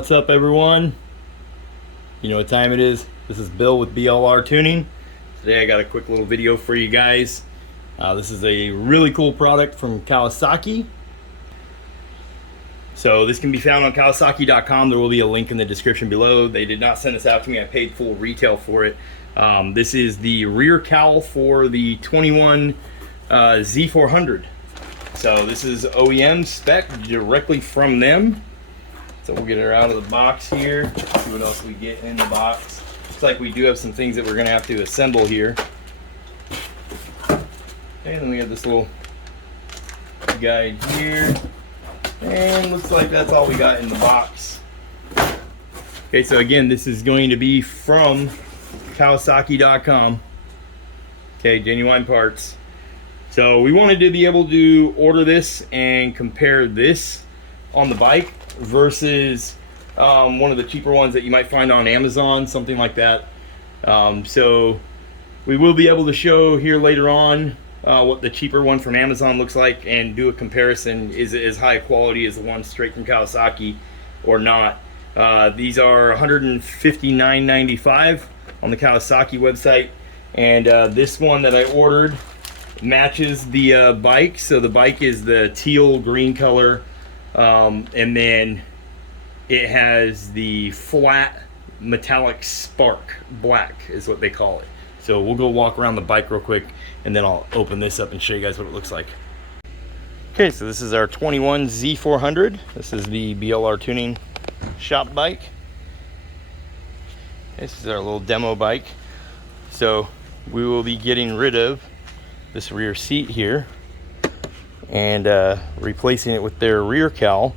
What's up, everyone? You know what time it is. This is Bill with BLR Tuning. Today I got a quick little video for you guys. This is a really cool product from Kawasaki. So this can be found on Kawasaki.com. There will be a link in the description below. They did not send this out to me. I paid full retail for it. This is the rear cowl for the 21 Z400. So this is OEM spec directly from them. So we'll get her out of the box here. See what else we get in the box. Looks like we do have some things that we're gonna have to assemble here. Okay, and then we have this little guide here. And looks like that's all we got in the box. Okay, so again, this is going to be from Kawasaki.com. Okay, genuine parts. So we wanted to be able to order this and compare this on the bike versus one of the cheaper ones that you might find on Amazon, something like that. So we will be able to show here later on what the cheaper one from Amazon looks like and do a comparison. Is it as high quality as the one straight from Kawasaki or not? These are $159.95 on the Kawasaki website, and this one that I ordered matches the bike. So the bike is the teal green color, and then it has the flat metallic spark black is what they call it. So we'll go walk around the bike real quick, and then I'll open this up and show you guys what it looks like. Okay, so this is our 21 Z400. This is the BLRTUNING shop bike. This is our little demo bike. So we will be getting rid of this rear seat here and replacing it with their rear cowl,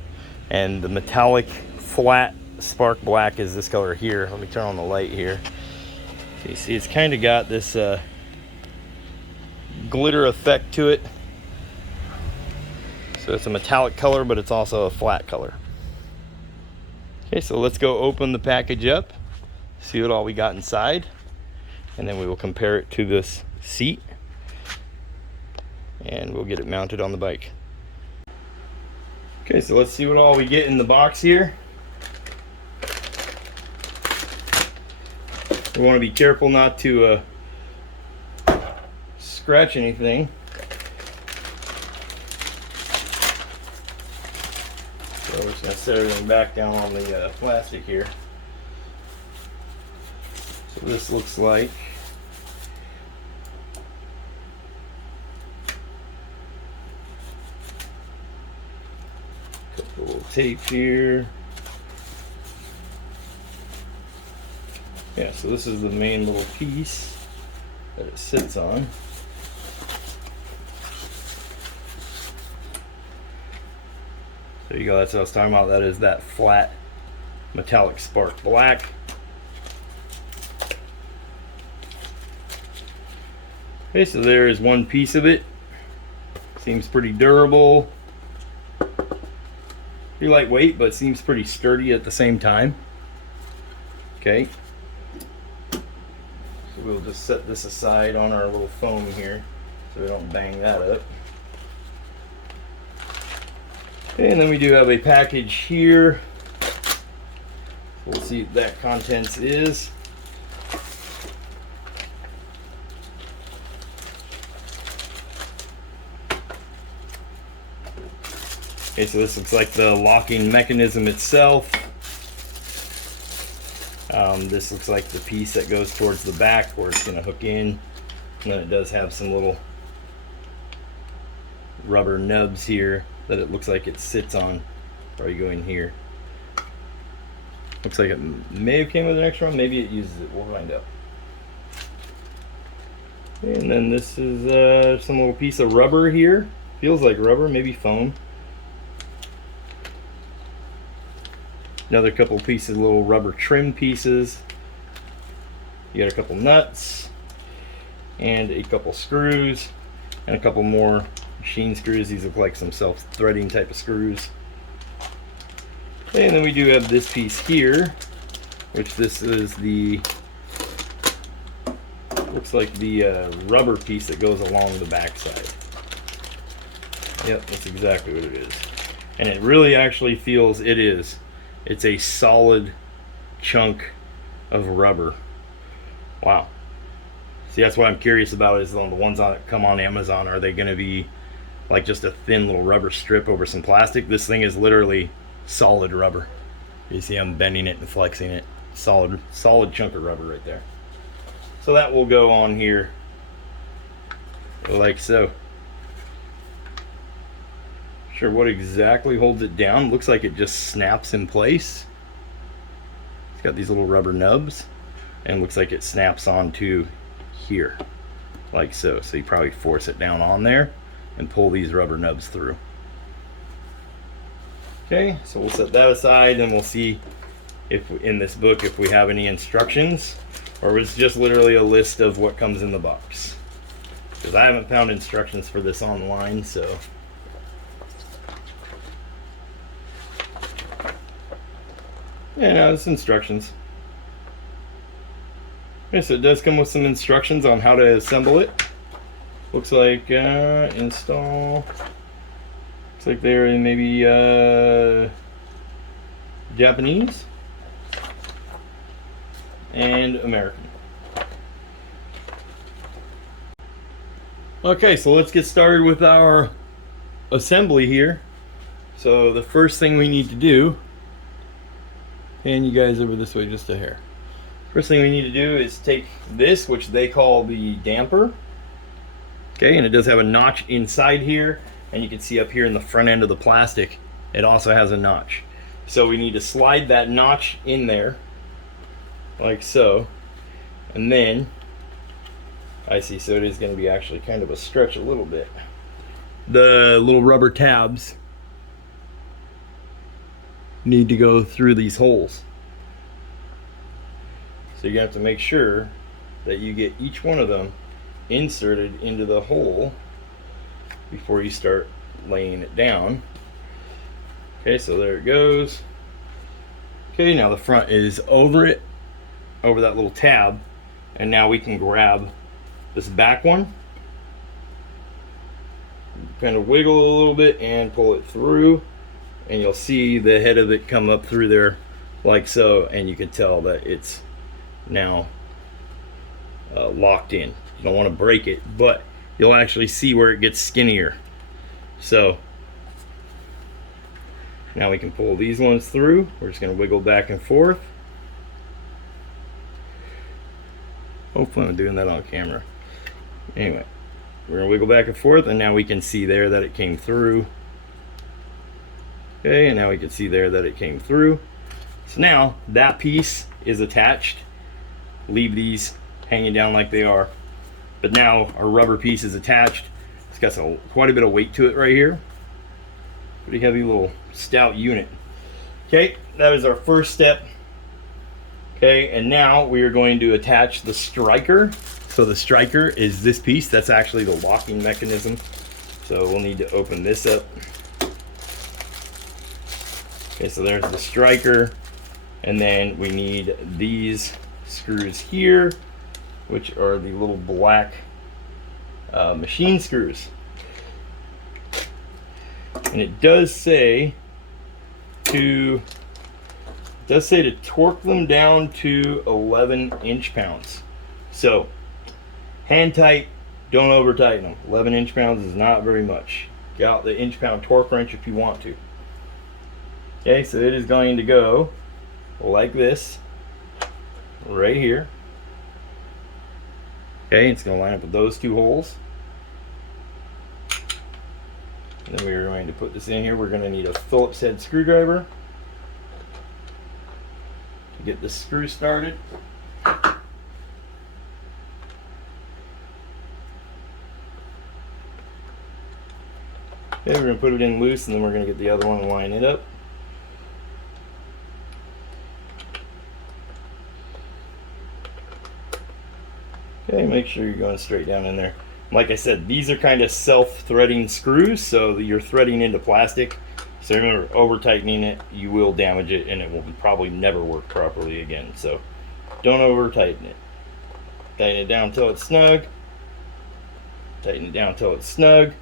and the metallic flat spark black is this color here. Let me turn on the light here. So you see it's kind of got this glitter effect to it. So it's a metallic color, but it's also a flat color. Okay, so let's go open the package up, see what all we got inside, and then we will compare it to this seat, and we'll get it mounted on the bike. Okay, so let's see what all we get in the box here. We want to be careful not to scratch anything. So we're just going to set everything back down on the plastic here. So this looks like a couple little tape here. Yeah, so this is the main little piece that it sits on. There you go, that's what I was talking about. That is that flat metallic spark black. Okay, so there is one piece of it. Seems pretty durable. Pretty lightweight, but seems pretty sturdy at the same time. Okay. So we'll just set this aside on our little foam here so we don't bang that up. Okay, and then we do have a package here. We'll see what that contents is. Okay, so this looks like the locking mechanism itself. This looks like the piece that goes towards the back where it's going to hook in. And then it does have some little rubber nubs here that it looks like it sits on. Or you go in here. Looks like it may have came with an extra one. Maybe it uses it. We'll find out. And then this is some little piece of rubber here. Feels like rubber, maybe foam. Another couple pieces, little rubber trim pieces. You got a couple nuts and a couple screws and a couple more machine screws. These look like some self-threading type of screws. And then we do have this piece here, which this is the, looks like the rubber piece that goes along the back side. Yep, that's exactly what it is. And it really actually feels, it is It's a solid chunk of rubber. Wow. See, that's what I'm curious about, is on the ones that come on Amazon, are they going to be like just a thin little rubber strip over some plastic? This thing is literally solid rubber. You see I'm bending it and flexing it. Solid chunk of rubber right there. So that will go on here like so. Sure what exactly holds it down. Looks like it just snaps in place. It's got these little rubber nubs, and looks like it snaps onto here like so. So you probably force it down on there and pull these rubber nubs through. Okay, so we'll set that aside, and we'll see if in this book if we have any instructions, or it's just literally a list of what comes in the box, because I haven't found instructions for this online. So yeah, no, it's instructions. Yes, it does come with some instructions on how to assemble it. Looks like install. Looks like they're in maybe Japanese and American. Okay, so let's get started with our assembly here. So the first thing we need to do, and you guys over this way just a hair. First thing we need to do is take this, which they call the damper. Okay, and it does have a notch inside here, and you can see up here in the front end of the plastic, it also has a notch. So we need to slide that notch in there, like so, and then, I see, so it is going to be actually kind of a stretch a little bit. The little rubber tabs need to go through these holes. So you have to make sure that you get each one of them inserted into the hole before you start laying it down. Okay, so there it goes. Okay, now the front is over it, over that little tab, and now we can grab this back one, kind of wiggle a little bit and pull it through, and you'll see the head of it come up through there like so, and you can tell that it's now locked in. You don't want to break it, but you'll actually see where it gets skinnier. So now we can pull these ones through. We're just going to wiggle back and forth. Hopefully I'm doing that on camera. Anyway, we're going to wiggle back and forth, and now we can see there that it came through. Okay, and now we can see there that it came through. So now that piece is attached. Leave these hanging down like they are, but now our rubber piece is attached. It's got quite a bit of weight to it right here. Pretty heavy little stout unit. Okay, that is our first step. Okay, and now we are going to attach the striker. So the striker is this piece. That's actually the locking mechanism. So we'll need to open this up. Okay, so there's the striker, and then we need these screws here, which are the little black machine screws. And it does say to torque them down to 11 inch-pounds. So hand tight, don't over tighten them. 11 inch-pounds is not very much. Get out the inch-pound torque wrench if you want to. Okay, so it is going to go like this right here. Okay, it's going to line up with those two holes. And then we're going to put this in here. We're going to need a Phillips head screwdriver to get the screw started. Okay, we're going to put it in loose, and then we're going to get the other one and line it up. Okay, make sure you're going straight down in there. Like I said, these are kind of self-threading screws, so you're threading into plastic. So remember, over tightening it, you will damage it, and it will probably never work properly again. So don't over tighten it. Tighten it down until it's snug. Tighten it down until it's snug.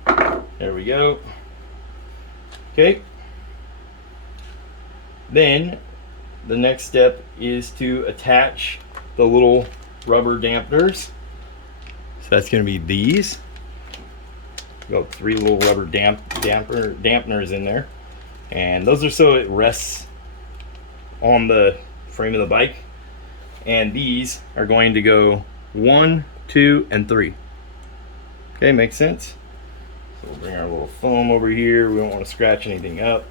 There we go. Okay. Then the next step is to attach the little rubber dampeners. So that's going to be these. Got 3 little rubber dampeners in there, and those are so it rests on the frame of the bike. And these are going to go 1, 2, and 3. Okay, makes sense. So we'll bring our little foam over here. We don't want to scratch anything up.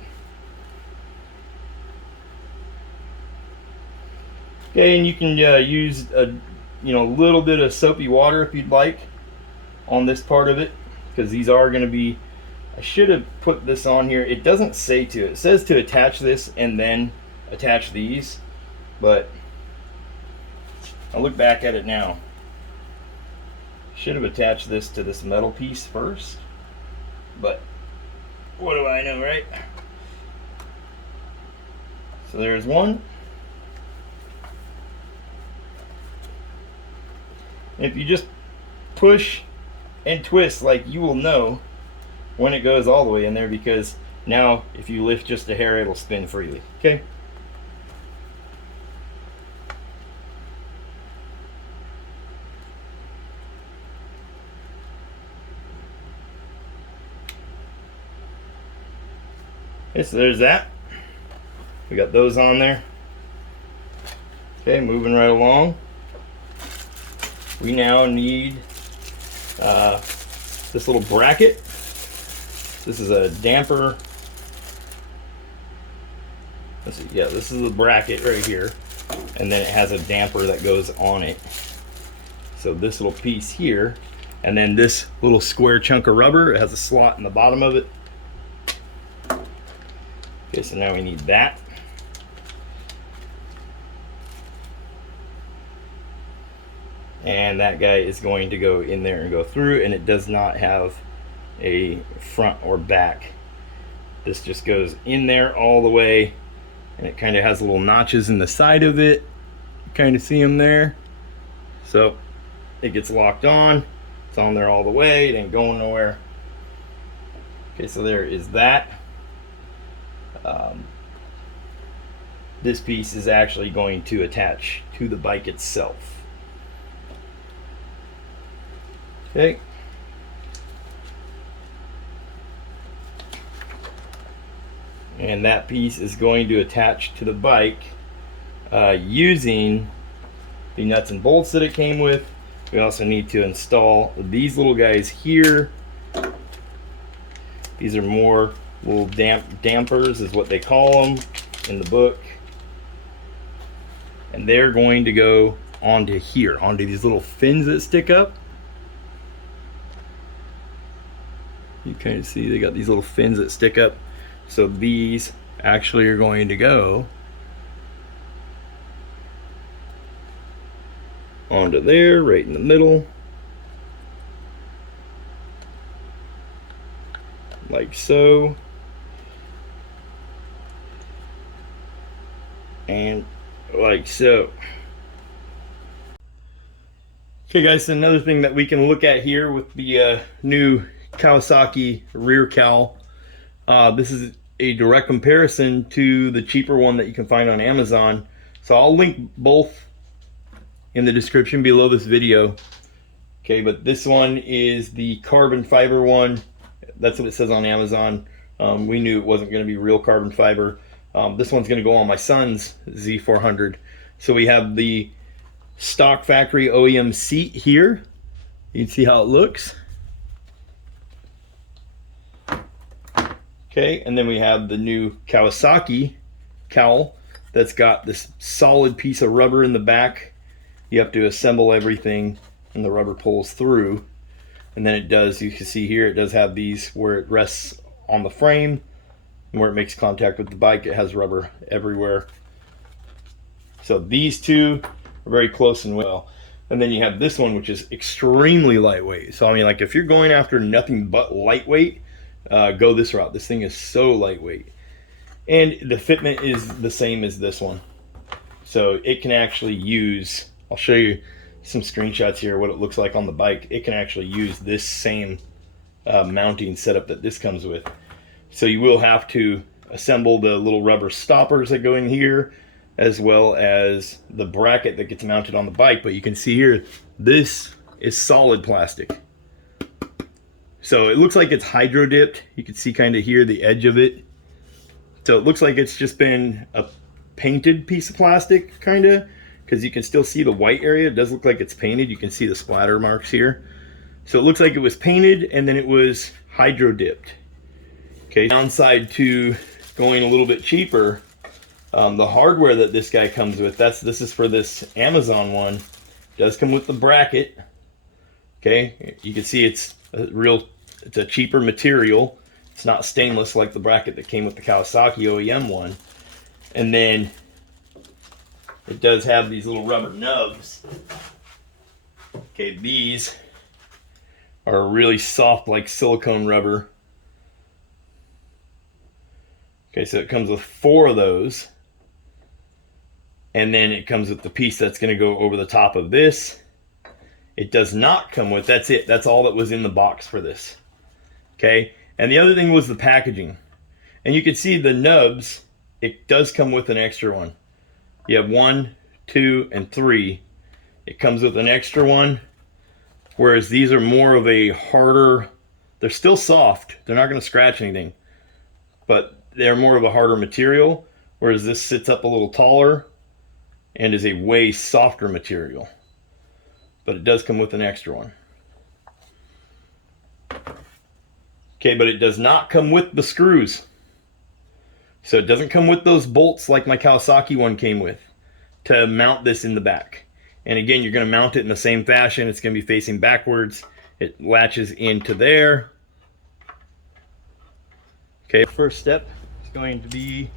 Okay, and you can use a little bit of soapy water if you'd like on this part of it, because these are going to be, I should have put this on here. It doesn't say to. It says to attach this and then attach these, but I'll look back at it now. Should have attached this to this metal piece first, but what do I know, right? So there's one. If you just push and twist, like, you will know when it goes all the way in there, because now if you lift just a hair, it'll spin freely. Okay. Okay, so there's that. We got those on there. Okay, moving right along. We now need this little bracket. This is a damper. Let's see, yeah, this is the bracket right here, and then it has a damper that goes on it. So this little piece here, and then this little square chunk of rubber, it has a slot in the bottom of it. Okay, so now we need that. And that guy is going to go in there and go through, and it does not have a front or back. This just goes in there all the way, and it kind of has little notches in the side of it. You kind of see them there. So it gets locked on. It's on there all the way. It ain't going nowhere. Okay, so there is that. This piece is actually going to attach to the bike itself. Okay. And that piece is going to attach to the bike using the nuts and bolts that it came with. We also need to install these little guys here. These are more little dampers is what they call them in the book. And they're going to go onto here, onto these little fins that stick up. You kind of see they got these little fins that stick up. So these actually are going to go onto there, right in the middle. Like so. And like so. Okay guys, so another thing that we can look at here with the new Kawasaki rear cowl. This is a direct comparison to the cheaper one that you can find on Amazon. So I'll link both in the description below this video. Okay, but this one is the carbon fiber one. That's what it says on Amazon. We knew it wasn't going to be real carbon fiber. This one's going to go on my son's Z400. So we have the stock factory OEM seat here. You can see how it looks. Okay, and then we have the new Kawasaki cowl that's got this solid piece of rubber in the back. You have to assemble everything and the rubber pulls through. And then it does, you can see here, it does have these where it rests on the frame and where it makes contact with the bike. It has rubber everywhere. So these two are very close and well. And then you have this one, which is extremely lightweight. So I mean, like if you're going after nothing but lightweight, go this route. This thing is so lightweight. And the fitment is the same as this one. So it can actually use, I'll show you some screenshots here what it looks like on the bike. It can actually use this same mounting setup that this comes with. So you will have to assemble the little rubber stoppers that go in here. as well as the bracket that gets mounted on the bike. But you can see here, this is solid plastic. So it looks like it's hydro dipped. You can see kind of here the edge of it. So it looks like it's just been a painted piece of plastic, kind of, because you can still see the white area. It does look like it's painted. You can see the splatter marks here. So it looks like it was painted and then it was hydro dipped. Okay, downside to going a little bit cheaper, the hardware that this guy comes with, this is for this Amazon one, does come with the bracket. Okay, you can see it's a cheaper material. It's not stainless like the bracket that came with the Kawasaki OEM one. And then it does have these little rubber nubs. Okay, these are really soft like silicone rubber. Okay, so it comes with 4 of those. And then it comes with the piece that's going to go over the top of this. It does not come with, that's it. That's all that was in the box for this. Okay, and the other thing was the packaging. And you can see the nubs, it does come with an extra one. You have 1, 2, and 3. It comes with an extra one. Whereas these are more of a harder, they're still soft. They're not going to scratch anything. But they're more of a harder material. Whereas this sits up a little taller and is a way softer material. But it does come with an extra one. Okay, but it does not come with the screws. So it doesn't come with those bolts like my Kawasaki one came with to mount this in the back. And again, you're going to mount it in the same fashion. It's going to be facing backwards. It latches into there. Okay, first step is going to be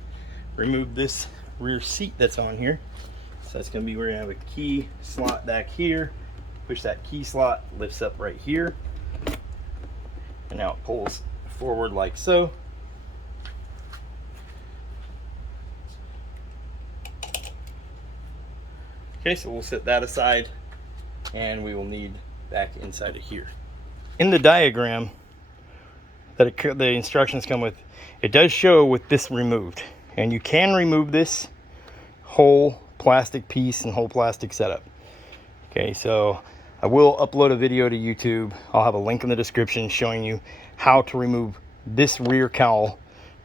remove this rear seat that's on here. So that's going to be, we're going to have a key slot back here. Push that key slot, lifts up right here. And now it pulls forward like so. Okay, so we'll set that aside and we will need back inside of here. In the diagram that the instructions come with, it does show with this removed. And you can remove this whole plastic piece and whole plastic setup. Okay, so I will upload a video to YouTube. I'll have a link in the description showing you how to remove this rear cowl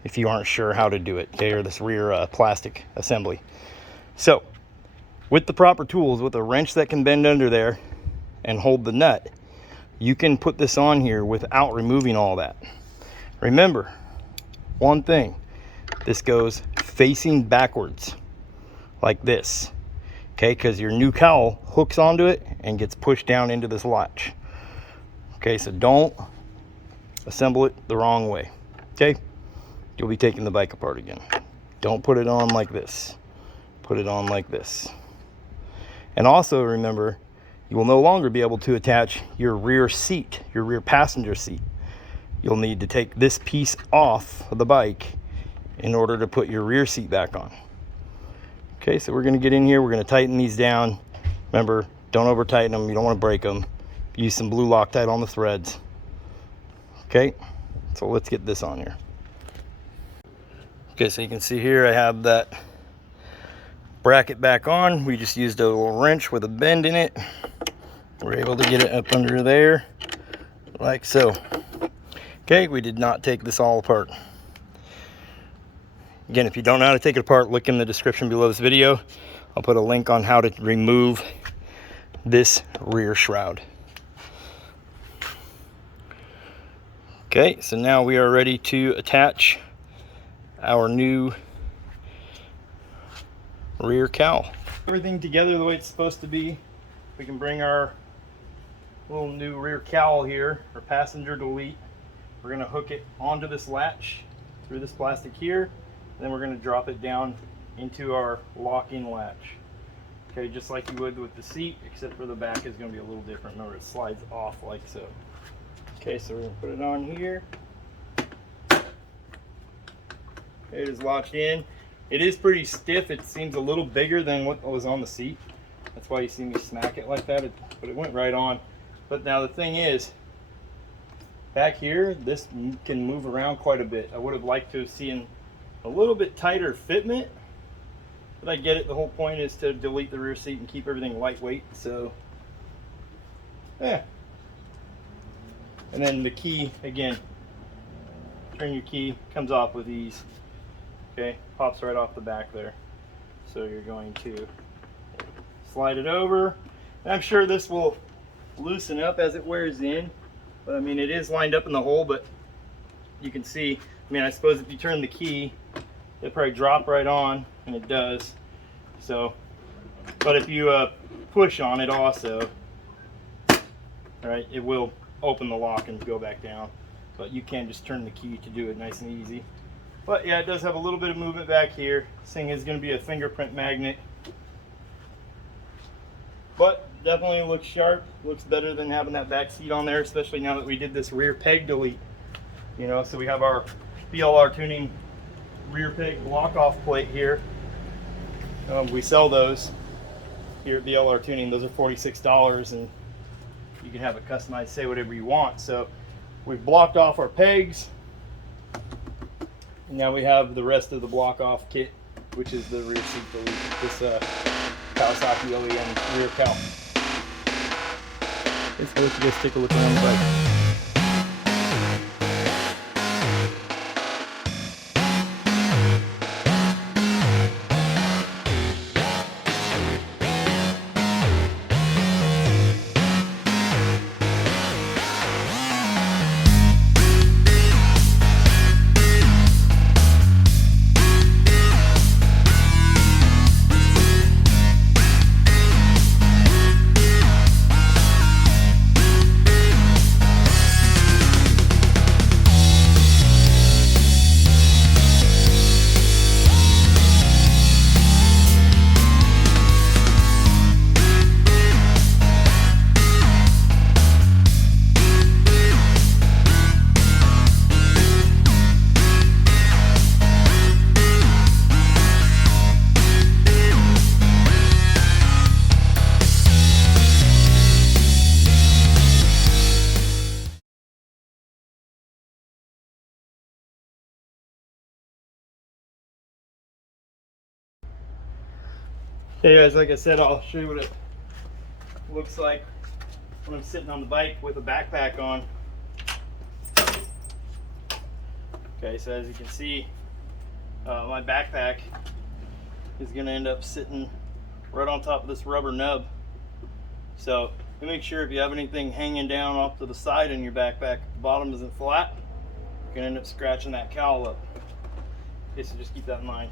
if you aren't sure how to do it, okay, or this rear plastic assembly. So with the proper tools, with a wrench that can bend under there and hold the nut, you can put this on here without removing all that. Remember one thing, this goes facing backwards like this, okay, because your new cowl hooks onto it and gets pushed down into this latch. Okay, so don't assemble it the wrong way. Okay, you'll be taking the bike apart again. Don't put it on like this. Put it on like this. And also remember, you will no longer be able to attach your rear seat, your rear passenger seat. You'll need to take this piece off of the bike in order to put your rear seat back on. Okay, so we're going to get in here. We're going to tighten these down. Remember, don't over tighten them. You don't want to break them. Use some blue Loctite on the threads. Okay, so let's get this on here. Okay, so you can see here I have that bracket back on. We just used a little wrench with a bend in it. We're able to get it up under there like so. Okay, we did not take this all apart. Again, if you don't know how to take it apart, look in the description below this video. I'll put a link on how to remove this rear shroud. Okay, so now we are ready to attach our new rear cowl. Everything together the way it's supposed to be. We can bring our little new rear cowl here, our passenger delete. We're going to hook it onto this latch through this plastic here. Then we're going to drop it down into our locking latch. Okay, just like you would with the seat, except for the back is going to be a little different. Remember, it slides off like so. Okay, so we're going to put it on here. It is locked in. It is pretty stiff. It seems a little bigger than what was on the seat. That's why you see me smack it like that, but it went right on. But now the thing is, back here, this can move around quite a bit. I would have liked to have seen a little bit tighter fitment, But I get it, the whole point is to delete the rear seat and keep everything lightweight, so yeah. And then the key, again, turn your key, comes off with ease. Okay, pops right off the back there. So you're going to slide it over. And I'm sure this will loosen up as it wears in, but I mean, it is lined up in the hole, but you can see, I mean, I suppose if you turn the key, it'll probably drop right on, and it does. So, but if you push on it also, right, it will open the lock and go back down. But you can just turn the key to do it nice and easy. But yeah, it does have a little bit of movement back here. This thing is going to be a fingerprint magnet. But definitely looks sharp, looks better than having that back seat on there, especially now that we did this rear peg delete. You know, so we have our BLRTUNING rear peg block off plate here. We sell those here at BLRTUNING. Those are $46, and you can have it customized, say whatever you want. So we've blocked off our pegs. And now we have the rest of the block off kit, which is the rear seat delete. This Kawasaki OEM rear cowl. Let's go just take a look around the bike. Hey guys, like I said, I'll show you what it looks like when I'm sitting on the bike with a backpack on. Okay, so as you can see, my backpack is going to end up sitting right on top of this rubber nub. So make sure if you have anything hanging down off to the side in your backpack, the bottom isn't flat, you can end up scratching that cowl up. Okay, so just keep that in mind.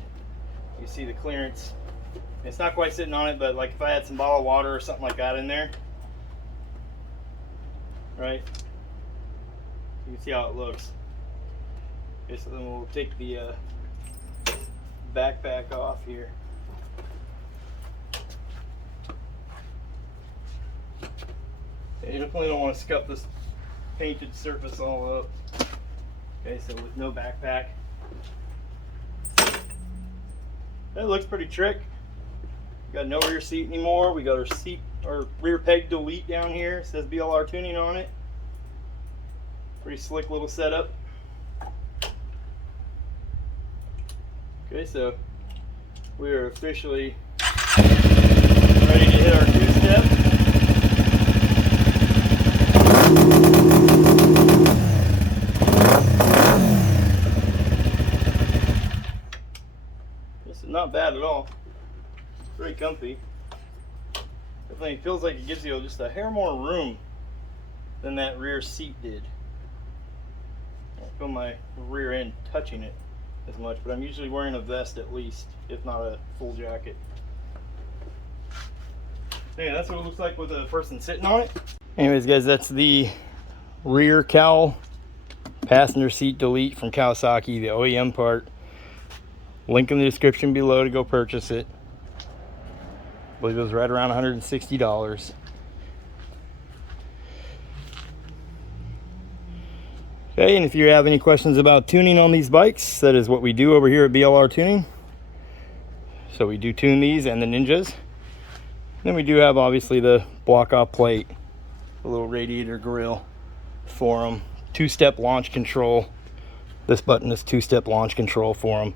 You see the clearance. It's not quite sitting on it, but like if I had some bottled water or something like that in there, right, you can see how it looks. Okay, so then we'll take the backpack off here. Okay, you definitely don't want to scuff this painted surface all up. Okay, so with no backpack, that looks pretty trick. Got no rear seat anymore. We got our seat, our rear peg delete down here. It says BLRTUNING on it. Pretty slick little setup. Okay, so we are officially ready to hit our two-step. This is not bad at all. Very comfy. Definitely feels like it gives you just a hair more room than that rear seat did. I don't feel my rear end touching it as much, but I'm usually wearing a vest at least, if not a full jacket. Yeah, that's what it looks like with a person sitting on it. Anyways guys, that's the rear cowl passenger seat delete from Kawasaki, the OEM part. Link in the description below to go purchase it. I believe it was right around $160. Okay, and if you have any questions about tuning on these bikes, that is what we do over here at BLRTUNING. So we do tune these and the Ninjas. Then we do have obviously the block off plate, a little radiator grill for them, two-step launch control. This button is two-step launch control for them.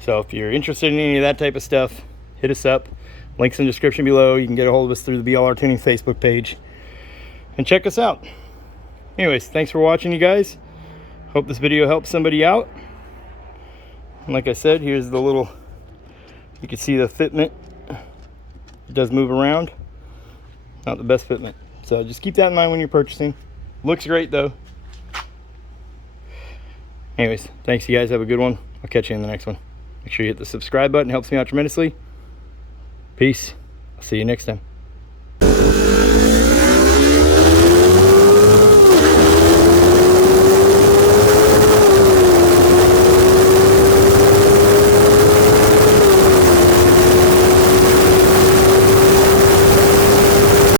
So if you're interested in any of that type of stuff, hit us up. Links in the description below. You can get a hold of us through the BLR Tuning Facebook page and check us out. Anyways, thanks for watching, you guys. Hope this video helps somebody out. And like I said, here's the little, you can see the fitment. It does move around. Not the best fitment. So just keep that in mind when you're purchasing. Looks great though. Anyways, thanks you guys. Have a good one. I'll catch you in the next one. Make sure you hit the subscribe button. It helps me out tremendously. Peace. I'll see you next time.